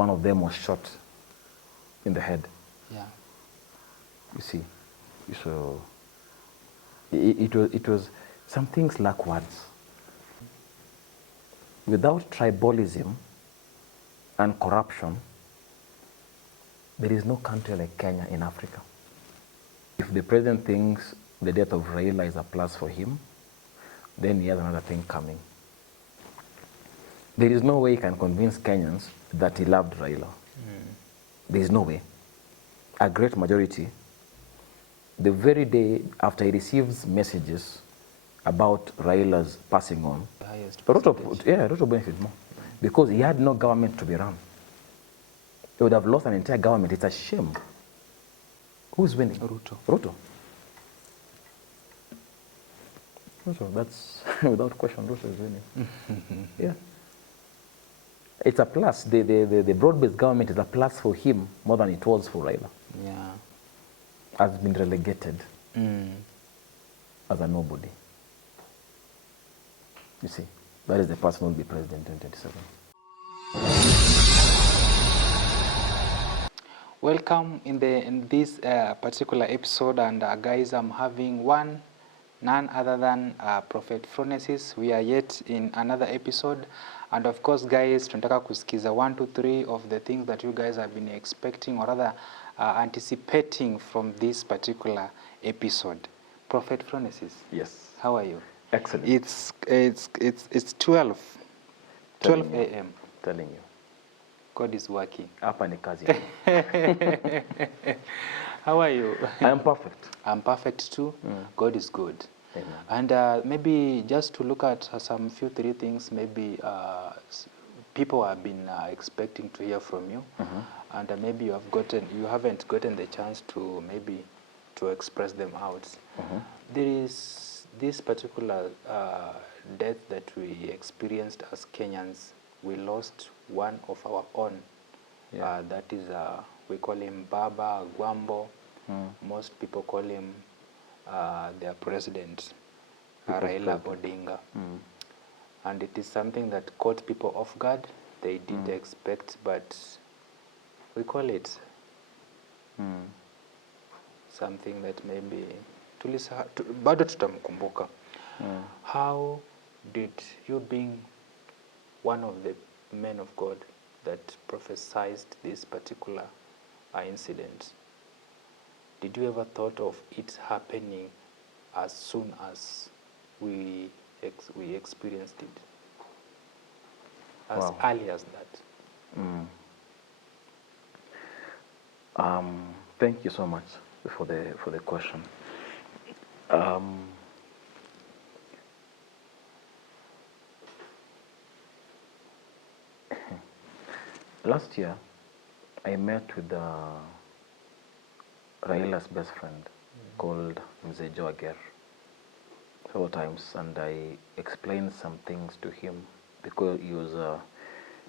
one of them was shot in the head. Yeah. You see, so it was some things lack words. Without tribalism and corruption, there is no country like Kenya in Africa. If the president thinks the death of Raila is a plus for him, then he has another thing coming. There is no way he can convince Kenyans that he loved Raila. There is no way. A great majority, the very day after he receives messages about Raila's passing on, Ruto benefited more because he had no government to be run. He would have lost an entire government. It's a shame. Who's winning? Ruto. That's without question, Ruto is winning. Yeah. It's a plus. The broad-based government is a plus for him more than it was for Raila. Yeah. Has been relegated as a nobody. You see, that is the person who will be president in 2027. Welcome in this particular episode, and guys, I'm having none other than Prophet Phronesis. We are yet in another episode, and of course, guys, tunataka kusikiza 1, 2, 3 of the things that you guys have been expecting, or rather anticipating from this particular episode. Prophet Phronesis. Yes. How are you? Excellent. It's 12 a.m. Telling you. God is working. Hapa ni kazi. How are you? I'm perfect. I'm perfect too. God is good. Amen. And maybe just to look at some few three things, maybe people have been expecting to hear from you, and maybe you haven't gotten the chance to maybe to express them out. There is this particular death that we experienced as Kenyans. We lost one of our own. Yeah. That is, we call him Baba Gwambo. Most people call him their president, Raila Odinga. And it is something that caught people off guard. They didn't expect, but we call it something that maybe bado tutamkumbuka. How did you, being one of the men of God that prophesied this particular incident, did you ever thought of it happening as soon as we experienced it? As early as that? Thank you so much for the question. Last year, I met with Raila's best friend called Mzee Joager several times, and I explained some things to him because he was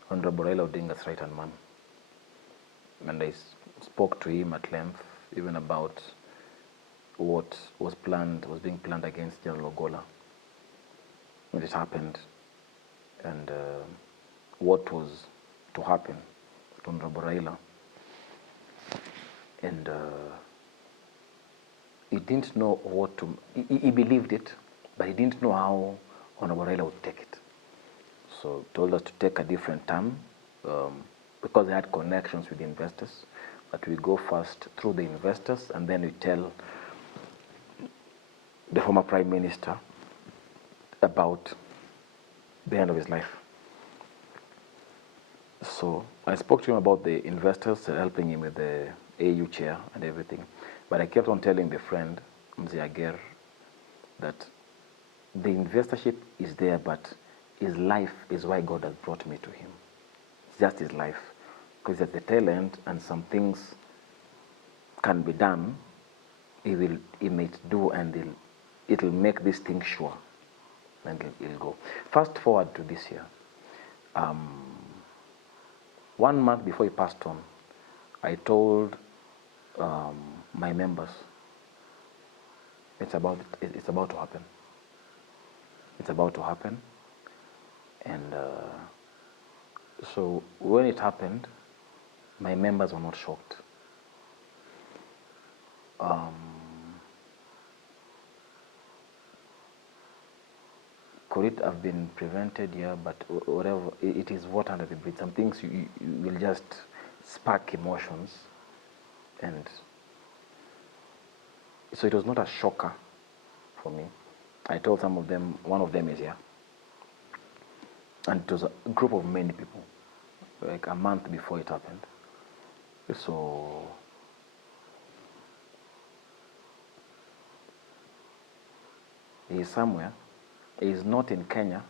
Honorable Raila Odinga's right-hand man. And I spoke to him at length, even about what was being planned against General Ogola when it happened, and what was to happen to Honorable Raila. And he didn't know what to, he believed it, but he didn't know how Honorable Raila would take it. So told us to take a different turn, because they had connections with the investors, that we go first through the investors, and then we tell the former Prime Minister about the end of his life. So I spoke to him about the investors, helping him with the AU chair and everything. But I kept on telling the friend, Mzee Ager, that the investorship is there, but his life is why God has brought me to him. It's just his life. Because at the tail end, and some things can be done, he might do, and it'll make this thing sure. And he'll go. Fast forward to this year. 1 month before he passed on, I told my members, it's about to happen. It's about to happen. And so when it happened, my members were not shocked. Could it have been prevented? Yeah, but whatever, it is water under the bridge. Some things you will just spark emotions, and so it was not a shocker for me. I told some of them, one of them is here, and it was a group of many people, like a month before it happened. So he is somewhere. He is not in Kenya,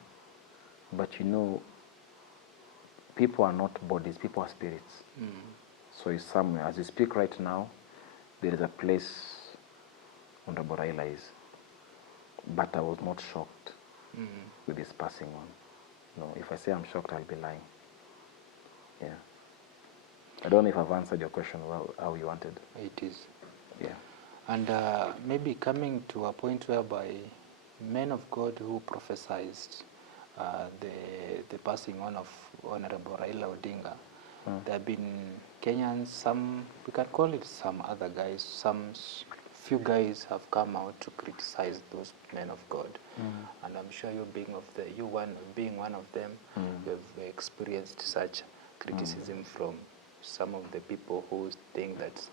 but you know, people are not bodies, people are spirits. So he's somewhere. As we speak right now, there is a place Honorable Raila is. But I was not shocked with his passing on. No, if I say I'm shocked, I'll be lying. Yeah. I don't know if I've answered your question how you wanted. It is. Yeah. And maybe coming to a point whereby men of God who prophesied the passing on of Honorable Raila Odinga, there have been Kenyans, some, we can call it some other guys, some few guys have come out to criticize those men of God. And I'm sure you being one of them, you've experienced such criticism from some of the people who think that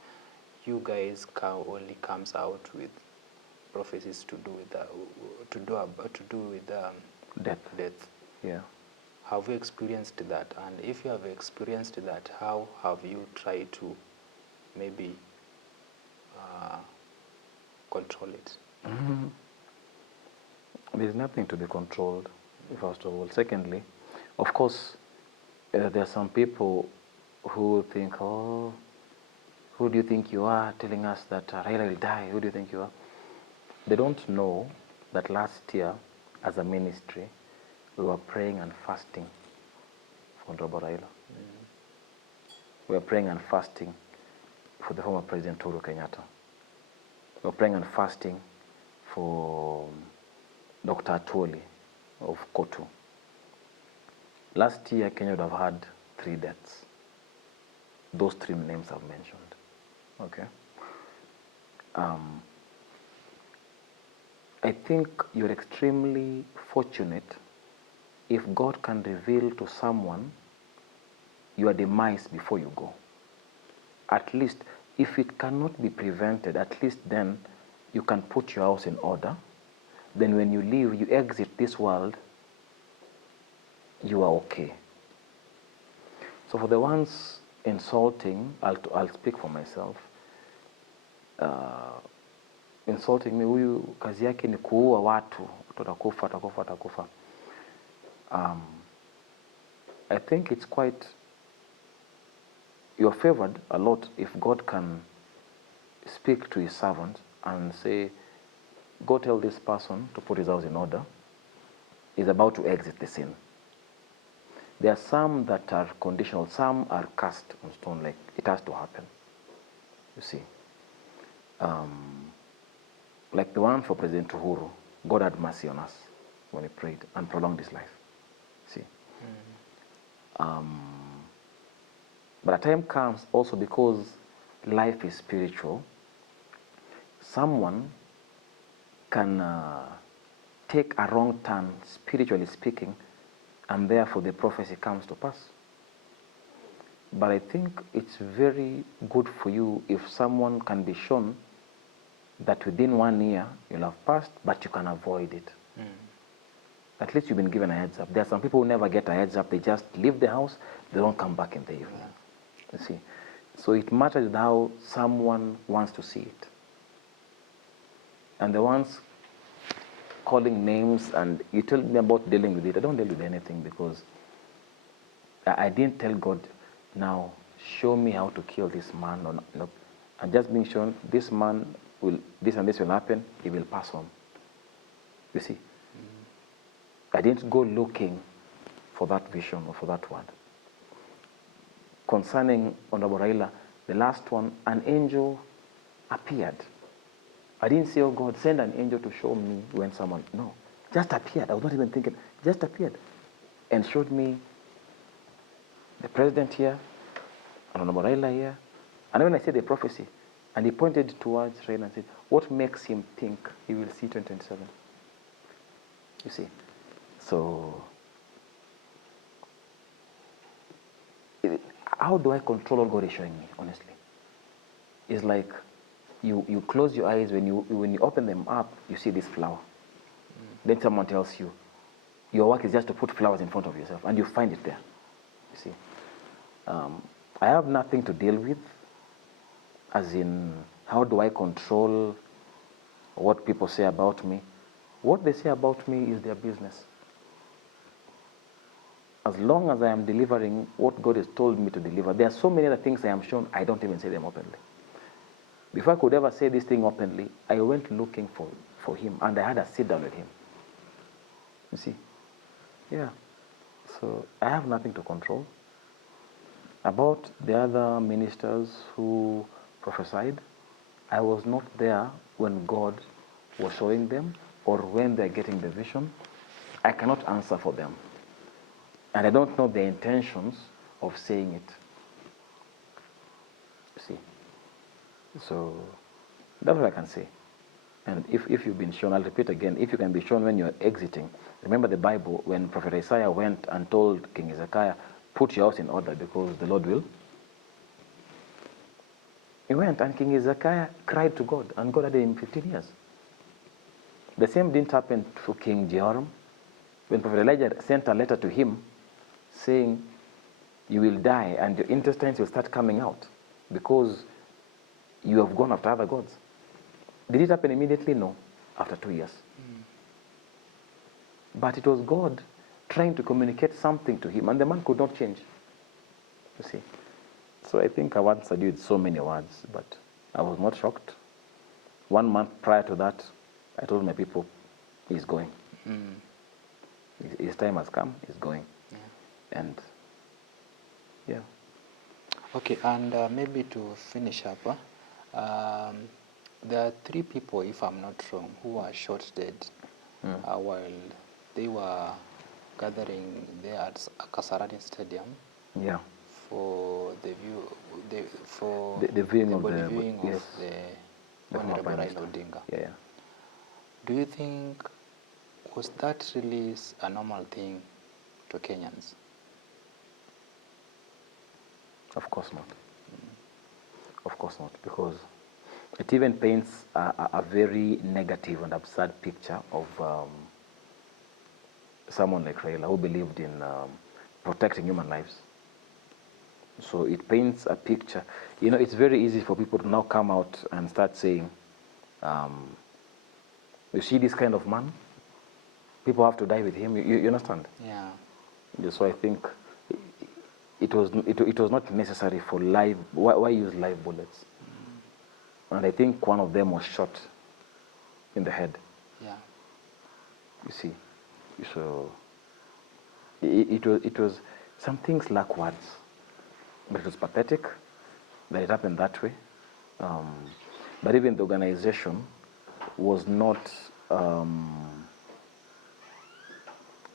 you guys only comes out with prophecies to do with death. Yeah. Have you experienced that? And if you have experienced that, how have you tried to maybe control it? There's nothing to be controlled, first of all. Secondly, of course, there are some people who think, oh, who do you think you are telling us that Raila will die? Who do you think you are? They don't know that last year, as a ministry, we were praying and fasting for Honorable Raila. We were praying and fasting for the former President Uhuru Kenyatta. We were praying and fasting for Dr. Atwoli of Kotu. Last year, Kenya would have had 3 deaths. Those 3 names I've mentioned. Okay. I think you're extremely fortunate if God can reveal to someone your demise before you go. At least, if it cannot be prevented, at least then you can put your house in order. Then when you leave, you exit this world, you are okay. So for the ones insulting, I'll speak for myself. Insulting me, huyu kazi yake ni kuua watu, atakufa. I think it's quite, you're favored a lot if God can speak to his servant and say, go tell this person to put his house in order. He's about to exit the scene. There are some that are conditional, some are cast on stone, like it has to happen. You see. Like the one for President Uhuru, God had mercy on us when he prayed and prolonged his life. See. But a time comes also because life is spiritual. Someone can take a wrong turn, spiritually speaking, and therefore the prophecy comes to pass. But I think it's very good for you if someone can be shown that within 1 year you'll have passed, but you can avoid it. At least you've been given a heads up. There are some people who never get a heads up. They just leave the house, they don't come back in the evening. You see. So it matters how someone wants to see it. And the ones calling names, and you tell me about dealing with it. I don't deal with anything because I didn't tell God, now show me how to kill this man. Or no. I'm just being shown this man will, this and this will happen, he will pass on. You see? I didn't go looking for that vision or for that word. Concerning Honorable Raila, the last one, an angel appeared. I didn't say, oh God, send an angel to show me when someone, no. Just appeared. I was not even thinking, just appeared and showed me the president here, Honorable Raila here. And when I said the prophecy, and he pointed towards Raila and said, what makes him think he will see 2027? You see? So, how do I control what God is showing me, honestly? It's like you close your eyes, when you open them up, you see this flower. Then someone tells you, your work is just to put flowers in front of yourself, and you find it there. You see? I have nothing to deal with, as in, how do I control what people say about me? What they say about me is their business. As long as I am delivering what God has told me to deliver, there are so many other things I am shown, I don't even say them openly. Before I could ever say this thing openly, I went looking for him, and I had a sit down with him. You see? Yeah. So I have nothing to control. About the other ministers who prophesied, I was not there when God was showing them or when they're getting the vision. I cannot answer for them. And I don't know the intentions of saying it. See? So that's what I can say. And if you've been shown, I'll repeat again, if you can be shown when you're exiting. Remember the Bible, when Prophet Isaiah went and told King Hezekiah, put your house in order because the Lord will. He went, and King Hezekiah cried to God, and God had him 15 years. The same didn't happen to King Jehoram. When Prophet Elijah sent a letter to him saying, you will die and your intestines will start coming out because you have gone after other gods. Did it happen immediately? No. After 2 years. But it was God trying to communicate something to him, and the man could not change. You see? So I think I answered you with so many words, but I was not shocked. 1 month prior to that, I told my people, he's going. His time has come, he's going. Yeah. And, yeah. Okay, and maybe to finish up, there are 3 people, if I'm not wrong, who were shot dead while they were gathering there at Kasarani Stadium. Yeah. For the viewing of body the viewing yes, of the Honorable Raila Odinga. Yeah. Do you think, was that really a normal thing to Kenyans? Of course not. Of course not, because it even paints a very negative and absurd picture of someone like Raila who believed in protecting human lives. So it paints a picture. You know, it's very easy for people to now come out and start saying, you see this kind of man, people have to die with him. You understand? Yeah. So I think it was not necessary for live. Why use live bullets? And I think one of them was shot in the head. Yeah. You see, so it was some things lack words, but it was pathetic that it happened that way. But even the organization was not.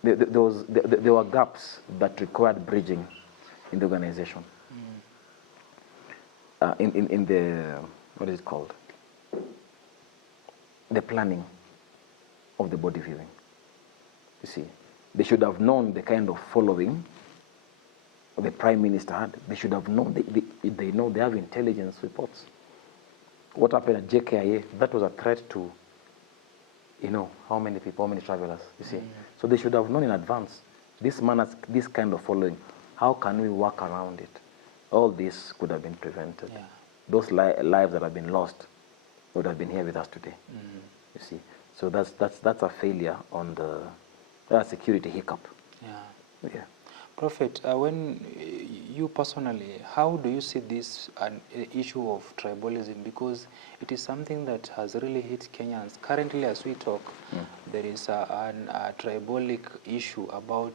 There were gaps that required bridging in the organization. In the, what is it called? The planning of the body viewing. You see, they should have known the kind of following the Prime Minister had. They should have known, they know, they have intelligence reports. What happened at JKIA, that was a threat to, you know, how many people, how many travelers, you see. So they should have known in advance, this man has this kind of following. How can we work around it? All this could have been prevented. Yeah. Those lives that have been lost would have been here with us today. You see. So that's a failure on the security hiccup. Yeah. Yeah. Prophet, when you personally, how do you see this issue of tribalism? Because it is something that has really hit Kenyans. Currently, as we talk, there is a tribalic issue about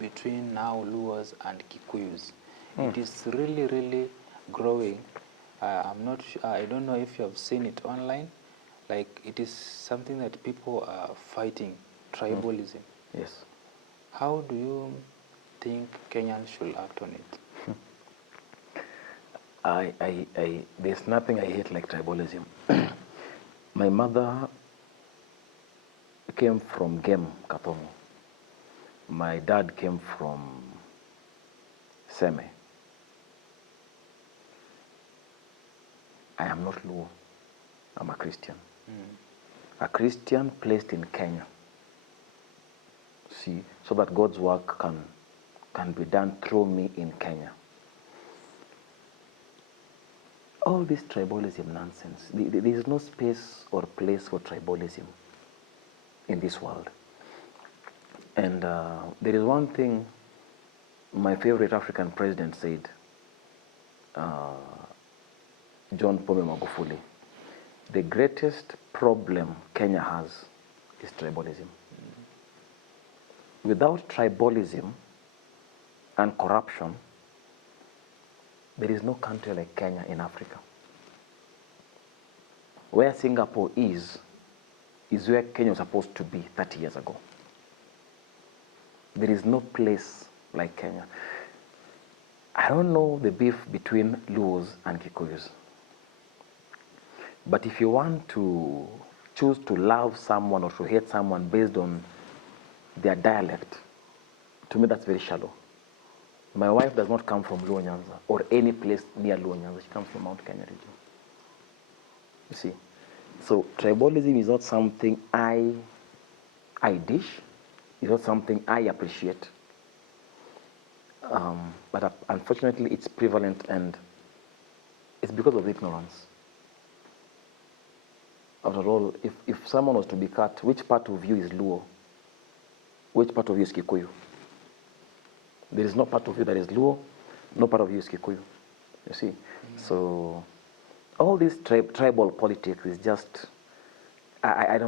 between now Luos and Kikuyus. It is really, really growing. I'm not sure, I don't know if you have seen it online. Like, it is something that people are fighting, tribalism. Yes. How do you think Kenyans should act on it? There's nothing I hate like tribalism. My mother came from Gem, Katongo. My dad came from Seme. I am not Luo. I'm a Christian. A Christian placed in Kenya. See, so that God's work can be done through me in Kenya. All this tribalism nonsense, there is no space or place for tribalism in this world. And there is one thing my favorite African president said, John Pombe Magufuli. The greatest problem Kenya has is tribalism. Without tribalism and corruption, there is no country like Kenya in Africa. Where Singapore is where Kenya was supposed to be 30 years ago. There is no place like Kenya. I don't know the beef between Luos and Kikuyus. But if you want to choose to love someone or to hate someone based on their dialect, to me that's very shallow. My wife does not come from Luo Nyanza or any place near Luo Nyanza. She comes from Mount Kenya region. You see? So tribalism is not something I dish. It's not something I appreciate. But unfortunately, it's prevalent, and it's because of ignorance. After all, if someone was to be cut, which part of you is Luo? Which part of you is Kikuyu? There is no part of you that is Luo, no part of you is Kikuyu. You see? So all this tribal politics is just, I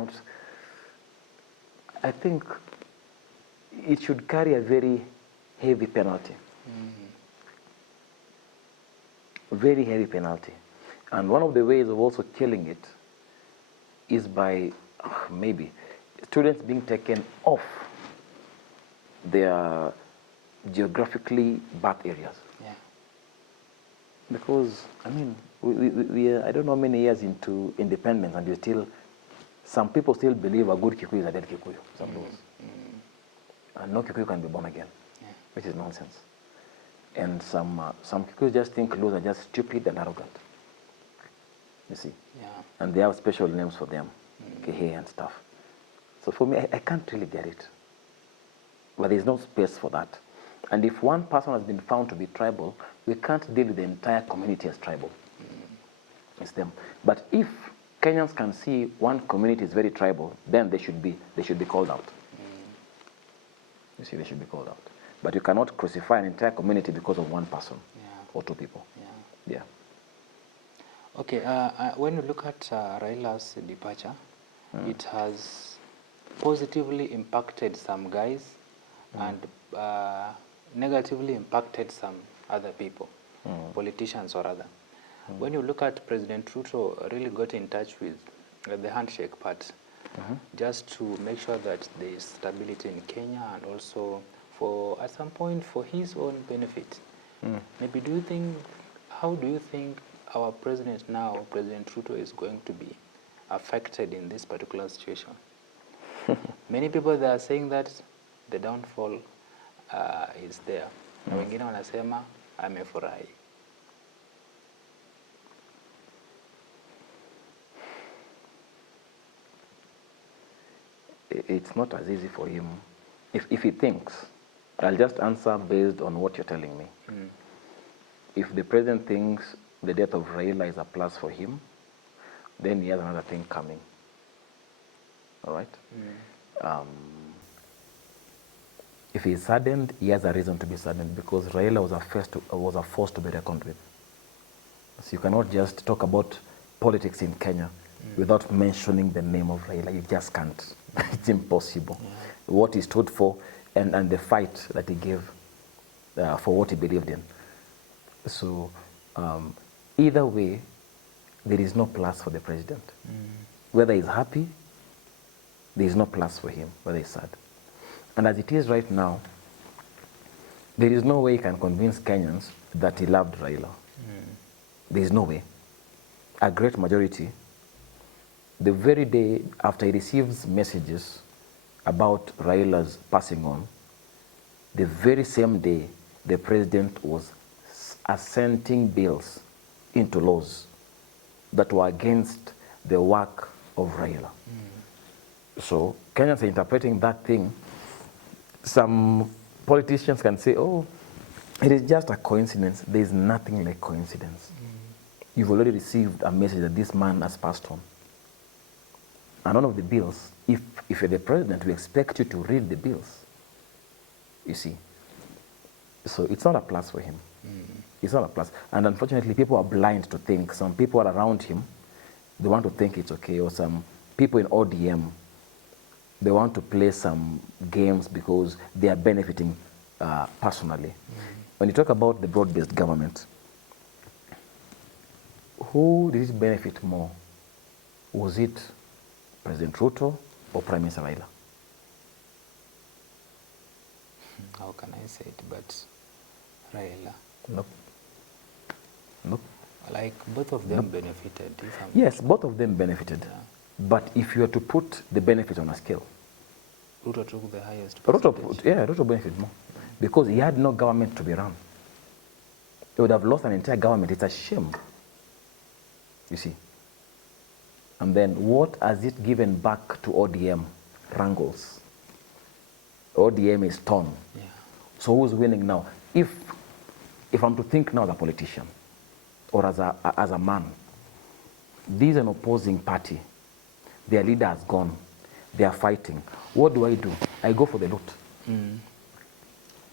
think it should carry a very heavy penalty. Very heavy penalty. And one of the ways of also killing it is by maybe students being taken off their geographically bad areas. Yeah. Because, I mean, we are, I don't know how many years into independence, and you still, some people still believe a good Kikuyu is a dead Kikuyu, some those. And no Kikuyu can be born again, which is nonsense. And some Kikuyu just think Luos are just stupid and arrogant. You see? Yeah. And they have special names for them, Kehe and stuff. So for me, I can't really get it. But there's no space for that. And if one person has been found to be tribal, we can't deal with the entire community as tribal. It's them. But if Kenyans can see one community is very tribal, then they should be called out. You see, they should be called out. But you cannot crucify an entire community because of one person or two people. Yeah. Okay, when you look at Raila's departure, it has positively impacted some guys and negatively impacted some other people, politicians or other. When you look at President Ruto really got in touch with the handshake part, just to make sure that there is stability in Kenya, and also for, at some point, for his own benefit. Maybe how do you think our president now, President Ruto, is going to be affected in this particular situation? Many people, they are saying that the downfall is there. Na wengine wanasema amefurahi. It's not as easy for him. If he thinks, I'll just answer based on what you're telling me. If the president thinks the death of Raila is a plus for him, then he has another thing coming. All right? If he's saddened, he has a reason to be saddened, because Raila was a force to be reckoned with. So you cannot just talk about politics in Kenya without mentioning the name of Raila. You just can't. It's impossible. What he stood for and the fight that he gave for what he believed in. So either way, there is no plus for the president. Whether he's happy, there is no plus for him, whether he's sad. And as it is right now, there is no way he can convince Kenyans that he loved Raila. There is no way. A great majority, the very day after he receives messages about Raila's passing on, the very same day, the president was assenting bills into laws that were against the work of Raila. So Kenyans are interpreting that thing. Some politicians can say, oh, it is just a coincidence. There is nothing like coincidence. You've already received a message that this man has passed on. And one of the bills, if you're the president, we expect you to read the bills. You see. So it's not a plus for him. It's not a plus. And unfortunately, people are blind to think. Some people are around him, they want to think it's okay. Or some people in ODM, they want to play some games because they are benefiting personally. When you talk about the broad-based government, who did it benefit more? Was it President Ruto or Prime Minister Raila? How can I say it? But Raila. Nope. Nope. Like both of them benefited. Yes, both of them benefited. Yeah. But if you were to put the benefit on a scale, Ruto took the highest percentage. Ruto benefited more. Because he had no government to be run. He would have lost an entire government. It's a shame. You see. And then what has it given back to ODM? Wrangles. ODM is torn. Yeah. So who's winning now? If I'm to think now as a politician or as a man, this is an opposing party. Their leader has gone. They are fighting. What do? I go for the loot.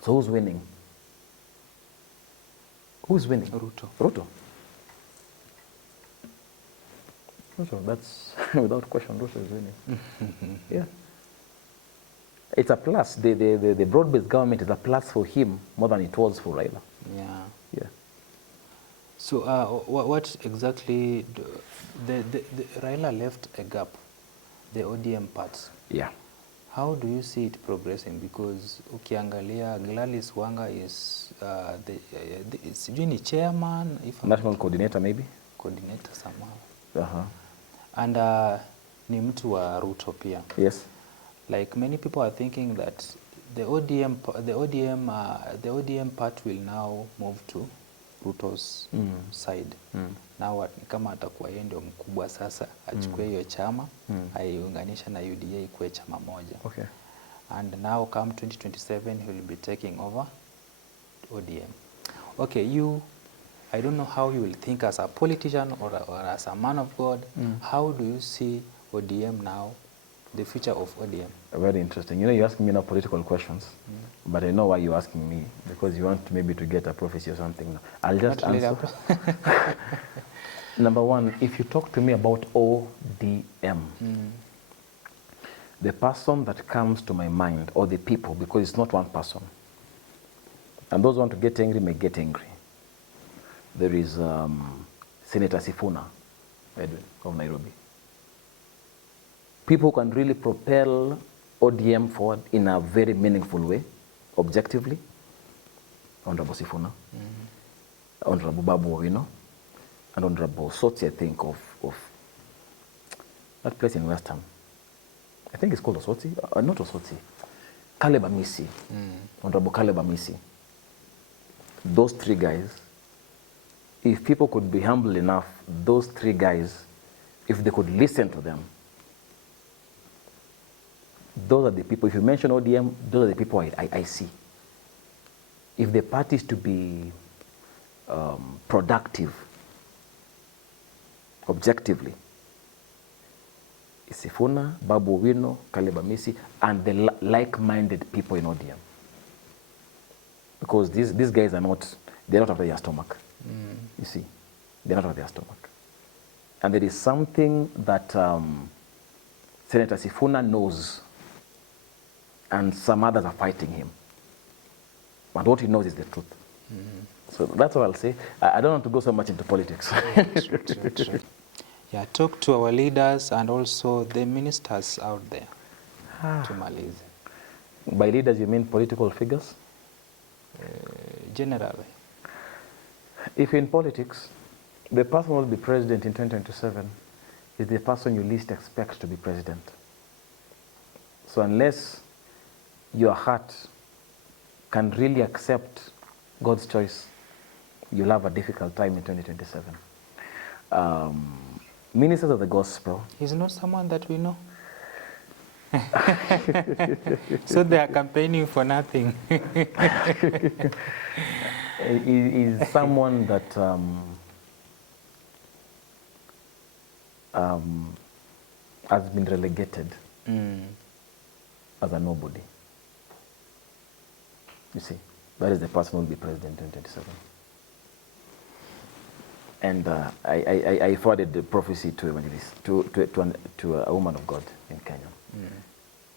So who's winning? Who's winning? Ruto. Ruto. Ruto, that's without question, Ruto is winning. Yeah. It's a plus. The broad-based government is a plus for him more than it was for Raila. Yeah. Yeah. So what exactly, the Raila left a gap, the ODM parts. Yeah. How do you see it progressing? Because ukiangalia Gladys Wanga is sijui ni chairman, if National coordinator maybe? Coordinator somehow. Uh-huh. And ni mtu wa Ruto pia. Yes. Like many people are thinking that the ODM part will now move to Ruto's side. Now kama atakuwa yeye ndio mkubwa sasa, achukue hiyo chama, aiunganisha na UDA ikuwe chama moja. Okay. And now come 2027 he will be taking over ODM. Okay, I don't know how you will think as a politician or as a man of God. How do you see ODM now, the future of ODM? Very interesting. You know, you're asking me now political questions, but I know why you're asking me, because you want maybe to get a prophecy or something. I'll just answer. Number one, if you talk to me about ODM, the person that comes to my mind, or the people, because it's not one person, and those who want to get angry may get angry. There is Senator Sifuna, Edwin, of Nairobi. People can really propel ODM forward in a very meaningful way, objectively. Honorable Sifuna, Honorable Babu Owino, and Honorable Soti, I think, of that place in Western. I think it's called Osoti, not Osoti. Caleb Amisi, Honorable Caleb Amisi. Those three guys, if people could be humble enough, those three guys, if they could listen to them, those are the people. If you mention ODM, those are the people I see. If the party is to be productive, objectively, it's Sifuna, Babu Owino, Caleb Amisi, and the like-minded people in ODM. Because these guys are not, they're not after their stomach. You see, they're not after their stomach. And there is something that Senator Sifuna knows, and some others are fighting him. But what he knows is the truth. So that's what I'll say. I don't want to go so much into politics. True. Yeah, talk to our leaders and also the ministers out there to Malaysia. By leaders, you mean political figures? Generally. If in politics, The person who will be president in 2027 is the person you least expect to be president. So unless your heart can really accept God's choice, you'll have a difficult time in 2027. Ministers of the gospel. He's not someone that we know. So they are campaigning for nothing. Is someone that has been relegated as a nobody. You see, that is the person who will be president in 2027. And I forwarded the prophecy to evangelist, to a woman of God in Kenya.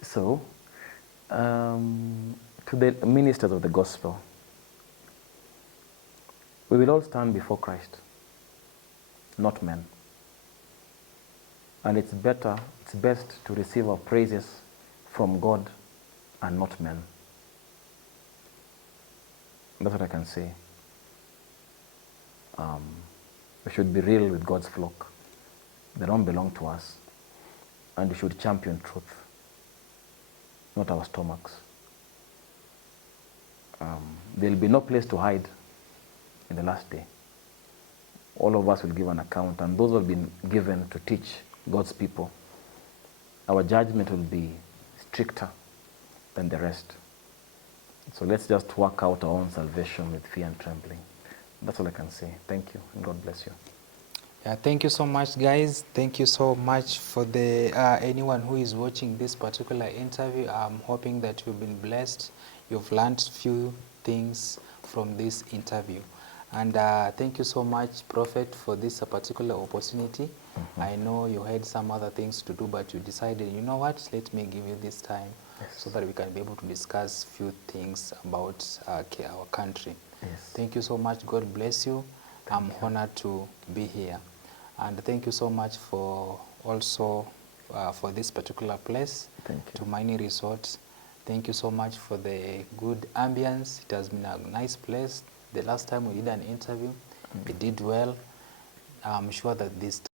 So, to the ministers of the gospel, we will all stand before Christ, not men. And it's best to receive our praises from God and not men. That's what I can say. We should be real with God's flock. They don't belong to us. And we should champion truth, not our stomachs. There'll be no place to hide in the last day. All of us will give an account, and those who have been given to teach God's people, our judgment will be stricter than the rest. So let's just work out our own salvation with fear and trembling. That's all I can say. Thank you, and God bless you. Yeah, thank you so much, guys. Thank you so much for the anyone who is watching this particular interview. I'm hoping that you've been blessed. You've learned few things from this interview. And thank you so much, Prophet, for this particular opportunity. I know you had some other things to do, but you decided, you know what, let me give you this time so that we can be able to discuss few things about our country. Thank you so much. God bless you. I'm honored to be here. And thank you so much for also for this particular place, to Mining Resort. Thank you so much for the good ambience. It has been a nice place. The last time we did an interview, we did well. I'm sure that this